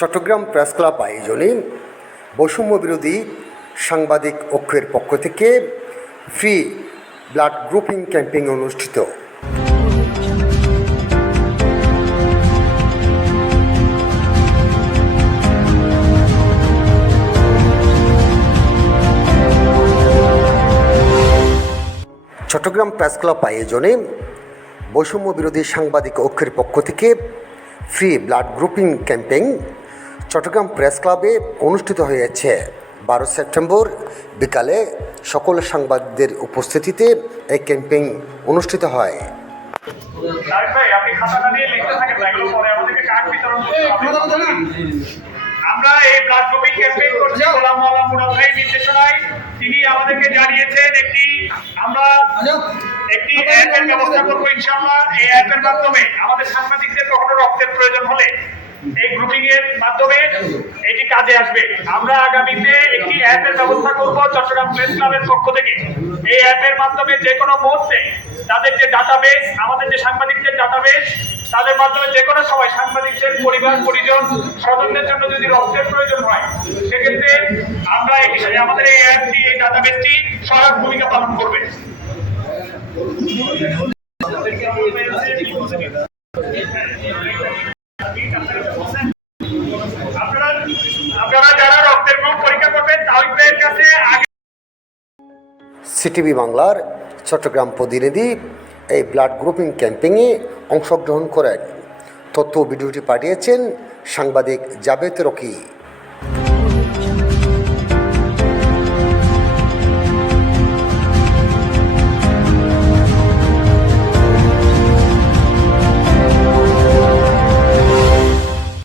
Chittagong press club আয়োজনে বৈষম্য বিরোধী সাংবাদিক ঐক্যের পক্ষ থেকে ফ্রি ব্লাড গ্রুপিং ক্যাম্পিং অনুষ্ঠিত। চট্টগ্রাম প্রেস ক্লাব আয়োজনে বৈষম্য বিরোধী সাংবাদিক ঐক্যের পক্ষ থেকে free blood grouping campaign Chattogram press ক্লাবে অনুষ্ঠিত হয়েছে বারো সেপ্টেম্বর বিকালে সকল সাংবাদিকদের উপস্থিতিতে এই ক্যাম্পেইন অনুষ্ঠিত হয়। তারেক ভাই আপনি খাতাটা নিয়ে লিখতে থাকেন না এগুলো পরে আমাদেরকে কার্ড বিতরণ করতে হবে। আমরা এই ব্লাড গ্রুপিং ক্যাম্পেইন করছি গোলাম মাওলা মুরাদ ভাই নির্দেশনায়। তিনি আমাদেরকে জানিয়েছেন একটি আমরা একটি অ্যাপের ব্যবস্থা করব ইনশাআল্লাহ। এই অ্যাপের মাধ্যমে আমাদের সাংবাদিকদের কখনো রক্তের প্রয়োজন হলে এই গ্রুপিং এর মাধ্যমে এটি কাজে আসবে। আমরা আগামীতে একটি অ্যাপের ব্যবস্থা করব চট্টগ্রাম প্রেস ক্লাবের পক্ষ থেকে। এই অ্যাপের মাধ্যমে যে কোনো মুহূর্তে তাদের যে ডাটাবেস আমাদের যে সাংবাদিকদের ডাটাবেস তাদের মাধ্যমে যে কোনো সময় সাংবাদিকদের পরিবার, পরিজন, স্বজনদের জন্য যদি রক্তের প্রয়োজন হয়, সেক্ষেত্রে আমরা আমাদের এই অ্যাপটি, এই ডাটাবেসটি সহায়ক ভূমিকা পালন করবে। সিটিভি বাংলার চট্টগ্রাম প্রতিনিধি এই ব্লাড গ্রুপিং ক্যাম্পিংয়ে অংশগ্রহণ করেন তথ্য ভিডিওটি পাঠিয়েছেন সাংবাদিক জাবেদ রকি।